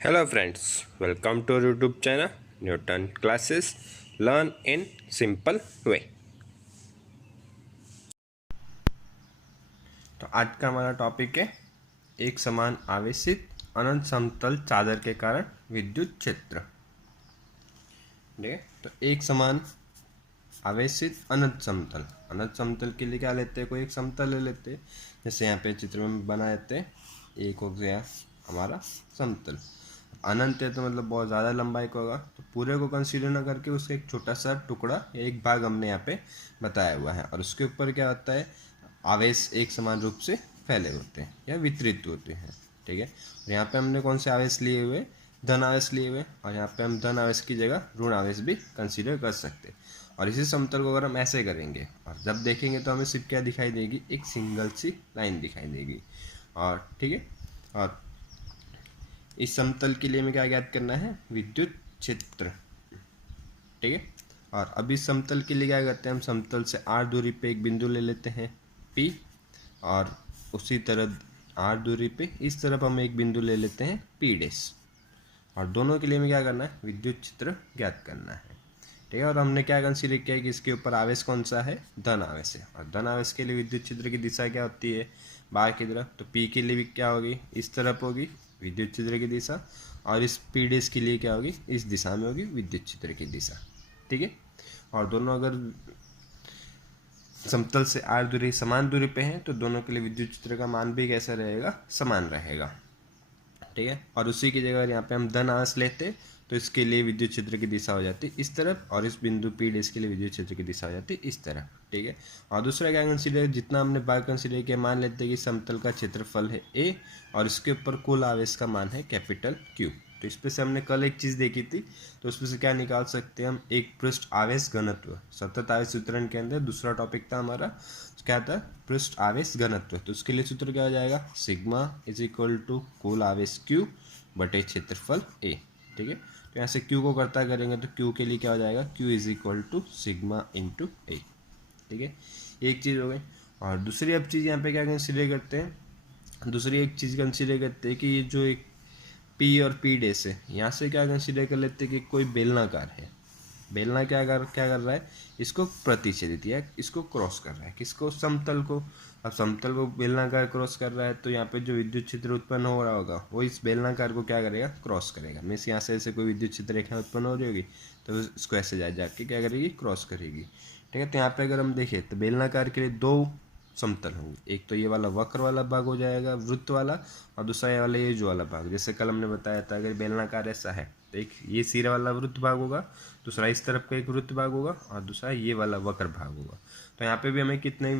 Hello friends, welcome to our YouTube channel Newton Classes Learn in Simple Way। तो आज का हमारा topic है एक समान आवेशित अनंत समतल चादर के कारण विद्युत क्षेत्र। ठीक है, तो एक समान आवेशित अनंत समतल के लिए क्या लेते हैं, कोई एक समतल ले लेते हैं। जैसे यहाँ पे चित्र में बना देते हैं, एक हो गया हमारा समतल। अनंत है तो मतलब बहुत ज़्यादा लंबाई का होगा, तो पूरे को कंसीडर न करके उसका एक छोटा सा टुकड़ा या एक भाग हमने यहाँ पे बताया हुआ है, और उसके ऊपर क्या होता है, आवेश एक समान रूप से फैले होते हैं या वितरित होते हैं। ठीक है, और यहाँ पे हमने कौन से आवेश लिए हुए, धन आवेश लिए हुए, और यहाँ पे हम धन आवेश की जगह ऋण आवेश भी कंसीडर कर सकते हैं। और इसी समतल को अगर हम ऐसे करेंगे और जब देखेंगे तो हमें सिर्फ क्या दिखाई देगी, एक सिंगल सी लाइन दिखाई देगी। और ठीक है, और इस समतल के लिए हमें क्या ज्ञात करना है, विद्युत क्षेत्र। ठीक है, और अब इस समतल के लिए क्या करते हैं, हम समतल से r दूरी पे एक बिंदु ले लेते हैं P, और उसी तरह r दूरी पे इस तरफ हम एक बिंदु ले लेते हैं P', और दोनों के लिए हमें क्या करना है, विद्युत क्षेत्र ज्ञात करना है। ठीक है, और हमने क्या कंसीडर किया है कि इसके ऊपर आवेश कौन सा है, धन आवेश है, और धन आवेश के लिए विद्युत क्षेत्र की दिशा क्या होती है, बाहर की तरफ। तो P के लिए भी क्या होगी, इस तरफ होगी विद्युत क्षेत्र की दिशा, और इस P' के लिए क्या होगी, इस दिशा में होगी विद्युत क्षेत्र की दिशा। ठीक है, और दोनों अगर समतल से r दूरी समान दूरी पे हैं तो दोनों के लिए विद्युत क्षेत्र का मान भी कैसा रहेगा, समान रहेगा। ठीक है, और उसी की जगह यहाँ पे हम धन आवेश लेते तो इसके लिए विद्युत क्षेत्र की दिशा हो जाती इस तरफ, और इस बिंदु P' के लिए विद्युत क्षेत्र की दिशा हो जाती इस तरफ। ठीक है, और दूसरा क्या कंसीडर, जितना हमने बार कंसीडर किया, मान लेते हैं कि समतल का क्षेत्रफल है A और इसके ऊपर कुल आवेश का मान है कैपिटल Q। तो इस पे से हमने कल एक चीज़ देखी थी, तो उसमें से क्या निकाल सकते हैं हम, एक पृष्ठ आवेश घनत्व। सतत आवेश वितरण के अंदर दूसरा टॉपिक था हमारा, क्या था, पृष्ठ आवेश घनत्व। तो उसके लिए सूत्र क्या हो जाएगा, सिग्मा इज इक्वल टू कुल आवेश Q बटे क्षेत्रफल A। ठीक है, तो यहाँ से Q को करता करेंगे तो Q के लिए क्या हो जाएगा, Q is equal to sigma into A। ठीक है, एक चीज़ हो गई। और दूसरी अब चीज़ यहाँ पे क्या कंसीडर करते हैं, दूसरी एक चीज़ कंसीडर करते हैं कि ये जो एक P और P' है, यहाँ से क्या कंसीडर कर लेते हैं कि कोई बेलनाकार है। बेलना क्या कर रहा है, इसको प्रतिच्छेदित या इसको क्रॉस कर रहा है, किसको, समतल को। अब समतल को बेलनाकार क्रॉस कर रहा है तो यहाँ पे जो विद्युत क्षेत्र उत्पन्न हो रहा होगा वो इस बेलनाकार को क्या करेगा, क्रॉस करेगा। मीन्स यहाँ से ऐसे कोई विद्युत क्षेत्र रेखा उत्पन्न हो रही होगी तो इसको ऐसे जाके क्या करेगी, क्रॉस करेगी। ठीक है, तो यहाँ पे अगर हम देखें तो बेलनाकार के लिए दो समतल होंगे, एक तो ये वाला वक्र वाला भाग हो जाएगा वृत्त वाला, और दूसरा ये वाला ये जो वाला भाग। जैसे कल हमने बताया था, अगर बेलनाकार ऐसा है तो एक ये सिरे वाला वृत्त भाग होगा, दूसरा इस तरफ का एक वृत्त भाग होगा, और दूसरा ये वाला वक्र भाग होगा। तो यहाँ पे भी हमें कितने,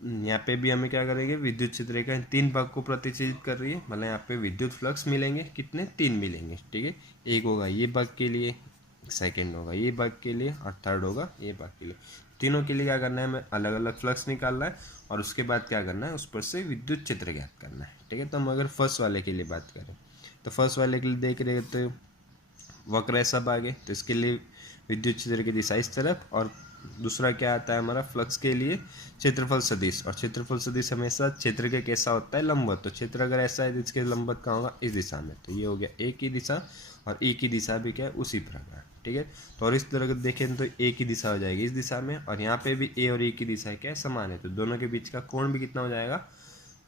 यहाँ पे भी हमें क्या करेंगे, विद्युत क्षेत्र रेखा तीन भाग को प्रतिच्छेदित कर रही है, मतलब यहाँ पे विद्युत फ्लक्स मिलेंगे कितने, तीन मिलेंगे। ठीक है, एक होगा ये भाग के लिए, सेकंड होगा ये भाग के लिए, और थर्ड होगा ये भाग के लिए। तीनों के लिए क्या करना है, हमें अलग अलग फ्लक्स निकालना है, और उसके बाद क्या करना है, उस पर से विद्युत क्षेत्र ज्ञात करना है। ठीक है, तो हम अगर फर्स्ट वाले के लिए बात करें तो फर्स्ट वाले के लिए देख रहे तो वक्र ऐसा भाग है, तो इसके लिए विद्युत क्षेत्र की दिशा इस तरफ, और दूसरा क्या आता है हमारा, फ्लक्स के लिए क्षेत्रफल सदिश। और क्षेत्रफल सदिश हमेशा क्षेत्र के कैसा होता है, लंबवत। तो क्षेत्र अगर ऐसा है तो इसके लंबवत कहाँ होगा, इस दिशा में। तो ये हो गया ए की दिशा, और ए की दिशा भी क्या है, उसी प्रकार। ठीक है, तो और इस तरह देखें तो ए की दिशा हो जाएगी इस दिशा में, और यहाँ पे भी ए और ए की दिशा क्या है, समान है। तो दोनों के बीच का कोण भी कितना हो जाएगा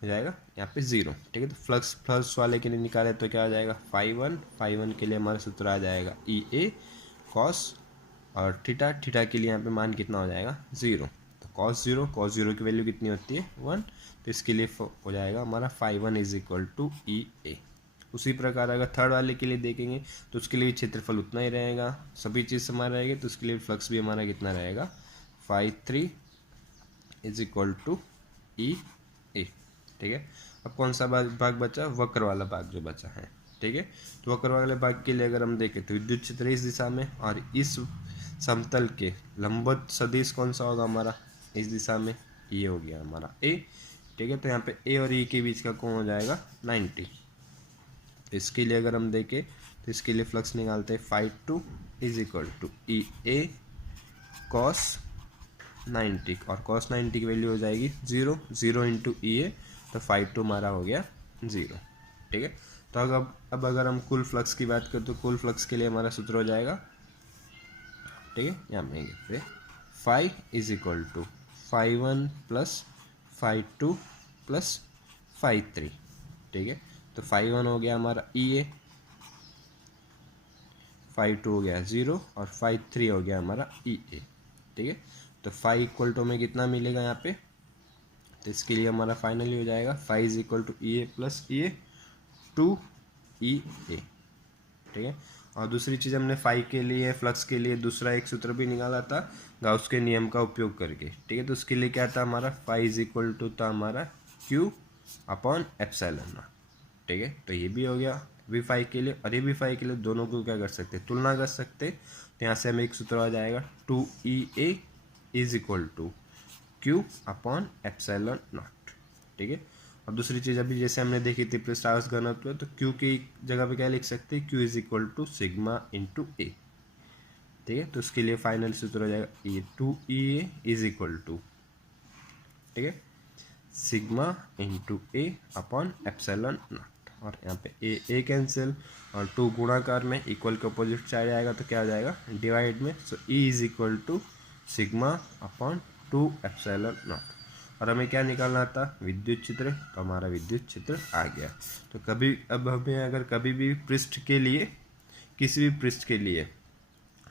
यहाँ पे 0। ठीक है, तो फ्लक्स वाले के लिए निकाले तो क्या आ जाएगा, फाई वन के लिए हमारा सूत्र आ जाएगा ई ए कॉस, और थीटा के लिए यहाँ पे मान कितना हो जाएगा, 0। तो कॉस जीरो की वैल्यू कितनी होती है, 1। तो इसके लिए हो जाएगा हमारा phi one is equal to E A. उसी प्रकार अगर थर्ड वाले के लिए देखेंगे तो उसके लिए क्षेत्रफल उतना ही रहेगा, सभी चीज़ समान रहेगी, तो उसके लिए फ्लक्स भी हमारा कितना रहेगा, phi three is equal to E A. ठीक है, अब कौन सा भाग बचा, वक्र वाला भाग जो बचा है। ठीक है, तो वक्र वाले भाग के लिए अगर हम देखें तो विद्युत क्षेत्र इस दिशा में, और इस समतल के लंबवत सदिश कौन सा होगा हमारा, इस दिशा में, ये हो गया हमारा ए। ठीक है, तो यहाँ पे ए और ई के बीच का कोण हो जाएगा 90। इसके लिए अगर हम देखें तो इसके लिए फ्लक्स निकालते हैं, phi two is equal to E A cos 90, और कॉस 90 की वैल्यू हो जाएगी 0 इंटू ई ए, तो फाई टू हमारा हो गया 0। ठीक है। तो अब अगर हम कुल फ्लक्स की बात करें तो कुल फ्लक्स के लिए हमारा सूत्र हो जाएगा, ठीक है, यहाँ में लिखते हैं phi is equal to φ1 plus φ2 plus φ3, ठीक है। तो φ1 हो गया हमारा EA, φ2 हो गया 0 और φ3 हो गया हमारा EA, ठीक है। तो फाई इक्वल टू में कितना मिलेगा यहाँ पे, तो इसके लिए हमारा फाइनली हो जाएगा phi is equal to EA plus EA 2EA, ठीक है। और दूसरी चीज़ हमने फाई के लिए फ्लक्स के लिए दूसरा एक सूत्र भी निकाला था गाउस के नियम का उपयोग करके, ठीक है। तो उसके लिए क्या था हमारा फाई इज इक्वल टू था हमारा Q अपॉन एप्सिलॉन नॉट, ठीक है। तो ये भी हो गया भी फाई के लिए और ये भी फाई के लिए, दोनों को क्या कर सकते हैं, तुलना कर सकते हैं। तो यहाँ से हमें एक सूत्र आ जाएगा 2EA is equal to Q upon epsilon naught, ठीक है। और दूसरी चीज़ अभी जैसे हमने देखी थी पृष्ठावश घनत्व, तो Q की जगह पे क्या लिख सकते हैं, Q is equal to sigma into A, ठीक है। तो उसके लिए फाइनल सूत्र हो जाएगा ये 2EA इज इक्वल टू, ठीक है, सिग्मा इंटू ए अपॉन एप्सिलॉन नॉट। और यहाँ पे ए कैंसिल और 2 गुणाकार में इक्वल के अपोजिट साइड आएगा तो क्या हो जाएगा डिवाइड में, so E is equal to sigma upon 2 epsilon naught. और हमें क्या निकालना था, विद्युत क्षेत्र, तो हमारा विद्युत क्षेत्र आ गया। तो कभी अब हमें अगर कभी भी पृष्ठ के लिए, किसी भी पृष्ठ के लिए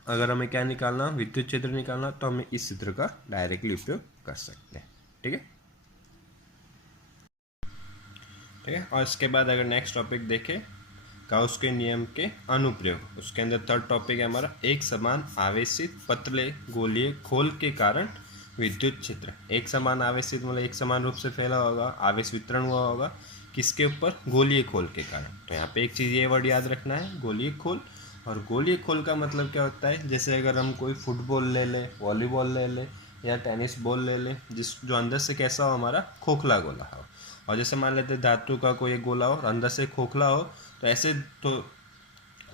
अगर हमें क्या निकालना, विद्युत क्षेत्र निकालना, तो हमें इस सूत्र का डायरेक्टली उपयोग कर सकते हैं, ठीक है, ठीक है। और इसके बाद अगर नेक्स्ट टॉपिक देखें गाउस के नियम के अनुप्रयोग, उसके अंदर थर्ड टॉपिक है हमारा एक समान आवेशित पतले गोलीय खोल के कारण विद्युत क्षेत्र। एक समान आवेशित मतलब एक समान रूप से फैला होगा, आवेश वितरण हुआ होगा किसके ऊपर, गोलीय खोल के कारण। तो यहाँ पे एक चीज़ ये वर्ड याद रखना है, गोलीय खोल। और गोलीय खोल का मतलब क्या होता है, जैसे अगर हम कोई फुटबॉल ले लें, वॉलीबॉल ले लें या टेनिस बॉल ले लें, जो अंदर से कैसा हो, हमारा खोखला गोला हो। और जैसे मान लेते हैं धातु का कोई एक गोला हो और अंदर से खोखला हो, तो ऐसे तो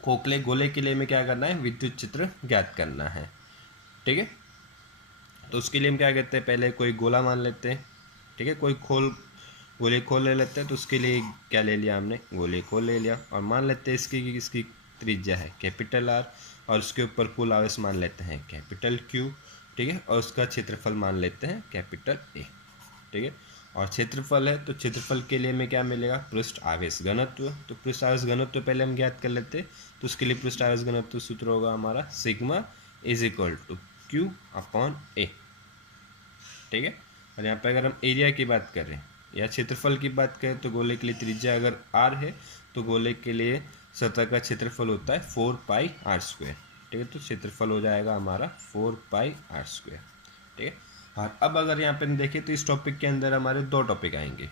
खोखले गोले के लिए हमें क्या करना है, विद्युत क्षेत्र ज्ञात करना है, ठीक है। तो उसके लिए हम क्या कहते हैं, पहले कोई गोला मान लेते हैं, ठीक है, कोई गोले खोल ले लेते हैं। तो उसके लिए क्या ले लिया हमने, गोले खोल ले लिया और मान लेते हैं इसकी त्रिज्या है कैपिटल R और उसके ऊपर कुल आवेश मान लेते हैं कैपिटल Q, ठीक है, और उसका क्षेत्रफल मान लेते हैं कैपिटल A, ठीक है। और क्षेत्रफल है तो क्षेत्रफल के लिए हमें क्या मिलेगा, पृष्ठ आवेश घनत्व। तो पृष्ठ आवेश घनत्व पहले हम ज्ञात कर लेते हैं। तो उसके लिए पृष्ठ आवेश घनत्व सूत्र होगा हमारा sigma is equal to Q upon A, ठीक है। और यहाँ पे अगर हम एरिया की बात करें या क्षेत्रफल की बात करें, तो गोले के लिए त्रिज्या अगर R है तो गोले के लिए सतह का क्षेत्रफल होता है 4πr², ठीक है। तो क्षेत्रफल हो जाएगा हमारा 4πr², ठीक है। और अब अगर यहाँ पे देखें तो इस टॉपिक के अंदर हमारे दो टॉपिक आएंगे,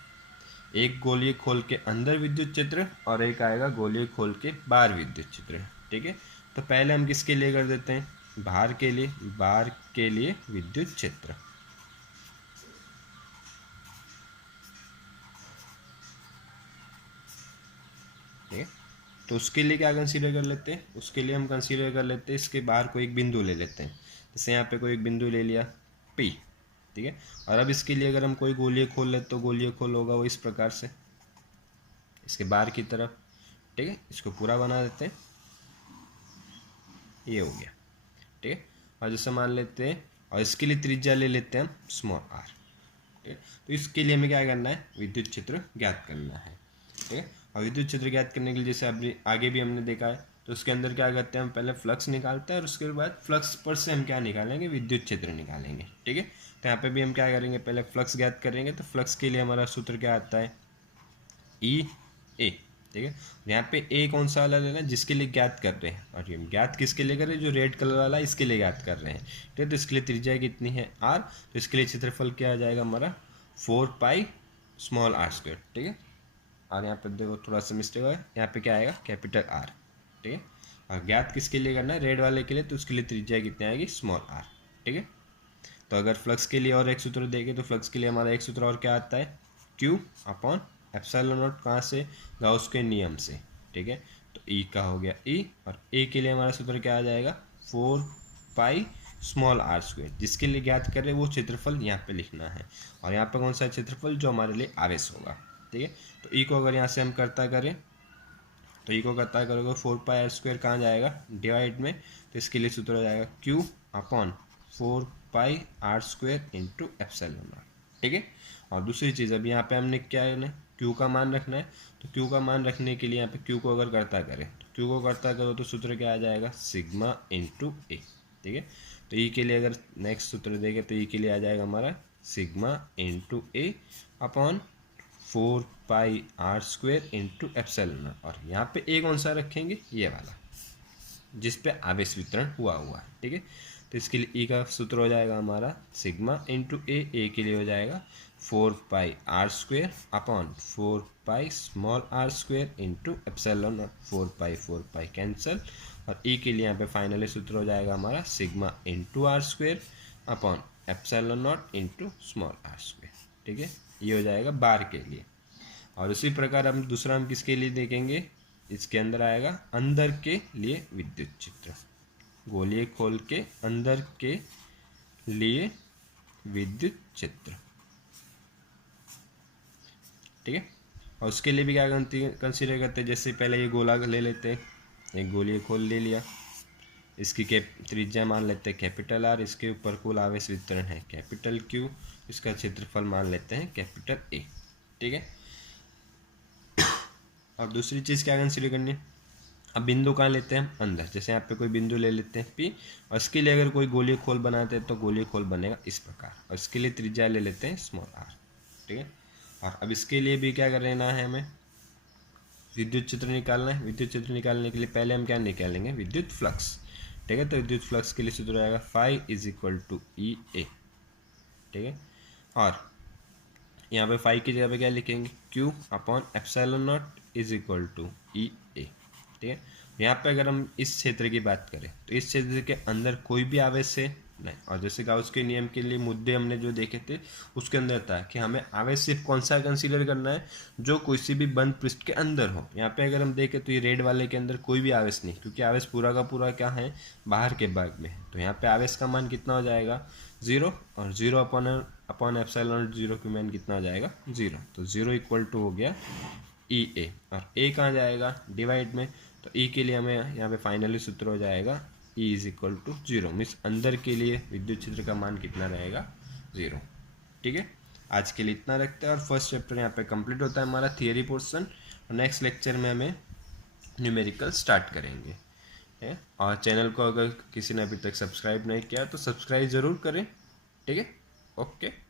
एक गोलीय खोल के अंदर विद्युत क्षेत्र और एक आएगा गोलीय खोल के बाहर विद्युत क्षेत्र, ठीक है। तो पहले हम किसके लिए कर देते हैं, बाहर के लिए विद्युत क्षेत्र, ठीक है। तो उसके लिए क्या कंसीडर कर लेते हैं, उसके लिए हम कंसीडर कर लेते हैं इसके बाहर कोई एक बिंदु ले लेते हैं। जैसे यहाँ पे कोई एक बिंदु ले लिया P, ठीक है। और अब इसके लिए अगर हम कोई गोलीय खोल ले तो गोलीय खोल होगा वो इस प्रकार से इसके बाहर की तरफ, ठीक है। इसको पूरा बना देते हैं, ये हो गया, ठीक है। और जैसे मान लेते हैं और इसके लिए त्रिज्या ले लेते हैं हम स्मॉल r, ठीक है। तो इसके लिए हमें क्या करना है, विद्युत क्षेत्र ज्ञात करना है, ठीक है। और विद्युत क्षेत्र ज्ञात करने के लिए जैसे अभी आगे भी हमने देखा है, तो उसके अंदर क्या करते हैं, हम पहले फ्लक्स निकालते हैं और उसके बाद फ्लक्स पर से हम क्या निकालेंगे, विद्युत क्षेत्र निकालेंगे, ठीक है। तो यहाँ पे भी हम क्या करेंगे, पहले फ्लक्स ज्ञात करेंगे। तो फ्लक्स के लिए हमारा सूत्र क्या आता है, EA, ठीक है। यहाँ पे ए कौन सा वाला लेना है, जिसके लिए ज्ञात कर रहे हैं, और ये ज्ञात किसके लिए कर रहे हैं, जो रेड कलर वाला है इसके लिए ज्ञात कर रहे हैं, ठीक है। तो इसके लिए त्रिज्या कितनी है R, तो इसके लिए क्षेत्रफल क्या आ जाएगा हमारा 4πr², ठीक है। और यहाँ पे देखो थोड़ा सा मिस्टेक है, यहाँ पे क्या आएगा कैपिटल R, ठीक है। और ज्ञात किसके लिए करना है, रेड वाले के लिए, तो उसके लिए त्रिज्या कितनी आएगी स्मॉल r, ठीक है। तो अगर फ्लक्स के लिए और एक सूत्र देखें तो फ्लक्स के लिए हमारा एक सूत्र और क्या आता है, Q अपॉन एप्सिलॉन नॉट, कहाँ से, गाउस के नियम से, ठीक है। तो E का हो गया E, और A के लिए हमारा सूत्र क्या आ जाएगा 4πr², जिसके लिए ज्ञात कर रहे हैं वो क्षेत्रफल यहाँ पे लिखना है। और यहाँ पे कौन सा क्षेत्रफल, जो हमारे लिए आवेश होगा, ठीक है। तो ई को अगर यहाँ से हम करता करें तो ई को करता करोगे 4πr² कहाँ जाएगा, डिवाइड में, तो इसके लिए सूत्र हो जाएगा Q upon 4πr² into epsilon naught, ठीक है। और दूसरी चीज़ अभी यहाँ पे हमने क्या है ना, Q का मान रखना है, तो Q का मान रखने के लिए यहाँ पे Q को अगर करता करें तो Q को करता करो तो सूत्र क्या आ जाएगा, सिग्मा इंटू ए, ठीक है। तो ई के लिए अगर नेक्स्ट सूत्र देखें तो ई के लिए आ जाएगा हमारा सिग्मा इंटू ए upon 4πr² into epsilon naught, और यहाँ पे ए कौन सा रखेंगे, ये वाला जिस पे आवेश वितरण हुआ है, ठीक है। तो इसके लिए ई का सूत्र हो जाएगा हमारा सिग्मा इंटू ए के लिए हो जाएगा 4πr² upon 4πr² into epsilon naught, 4π cancel, और ई के लिए यहाँ पे फाइनली सूत्र हो जाएगा हमारा sigma into r² upon epsilon not into small r², ठीक है। ये हो जाएगा बार के लिए। और उसी प्रकार हम दूसरा हम किसके लिए देखेंगे, इसके अंदर आएगा अंदर के लिए विद्युत चित्र, गोलीय खोल के अंदर के लिए विद्युत चित्र, ठीक है। और उसके लिए भी क्या कंसीडर करते हैं, जैसे पहले ये गोला ले लेते हैं, एक गोलीय खोल ले लिया, इसकी त्रिज्या मान लेते हैं कैपिटल R, इसके ऊपर कुल आवेश वितरण है कैपिटल Q, इसका क्षेत्रफल मान लेते हैं कैपिटल A, ठीक है। अब दूसरी चीज़ क्या कंसीडर करनी है, अब बिंदु कहाँ लेते हैं हम, अंदर, जैसे यहाँ पे कोई बिंदु ले लेते हैं P, और इसके लिए अगर कोई गोलीय खोल बनाते हैं तो गोलीय खोल बनेगा इस प्रकार, और इसके लिए त्रिज्या ले लेते हैं स्मॉल r, ठीक है। और अब इसके लिए भी क्या करना है, हमें विद्युत चित्र निकालना है। विद्युत चित्र निकालने के लिए पहले हम क्या निकालेंगे, विद्युत फ्लक्स, ठीक है। तो विद्युत फ्लक्स के लिए सूत्र आएगा phi is equal to E A, ठीक है। और यहाँ पे फाई की जगह पे क्या लिखेंगे, Q upon epsilon naught is equal to E A, ठीक है। यहाँ पे अगर हम इस क्षेत्र की बात करें तो इस क्षेत्र के अंदर कोई भी आवेश है नहीं, और जैसे गाउस के नियम के लिए मुद्दे हमने जो देखे थे उसके अंदर था कि हमें आवेश सिर्फ कौन सा कंसीडर करना है, जो किसी भी बंद पृष्ठ के अंदर हो। यहाँ पे अगर हम देखें तो ये रेड वाले के अंदर कोई भी आवेश नहीं, क्योंकि आवेश पूरा का पूरा क्या है, बाहर के भाग में है। तो यहाँ पे आवेश का मान कितना हो जाएगा, 0, और 0 अपॉन एप्सिलॉन 0 की मान कितना हो जाएगा, 0। तो 0 इक्वल टू हो गया ई ए, और ए कहाँ जाएगा, डिवाइड में, तो ई के लिए हमें यहाँ पे फाइनली सूत्र हो जाएगा E is equal to 0, means अंदर के लिए विद्युत क्षेत्र का मान कितना रहेगा, 0, ठीक है। आज के लिए इतना रखते हैं, और फर्स्ट चैप्टर यहाँ पे कंप्लीट होता है हमारा थियरी पोर्शन, और नेक्स्ट लेक्चर में हमें न्यूमेरिकल स्टार्ट करेंगे, है। और चैनल को अगर किसी ने अभी तक सब्सक्राइब नहीं किया तो सब्सक्राइब ज़रूर करें, ठीक है। ओके।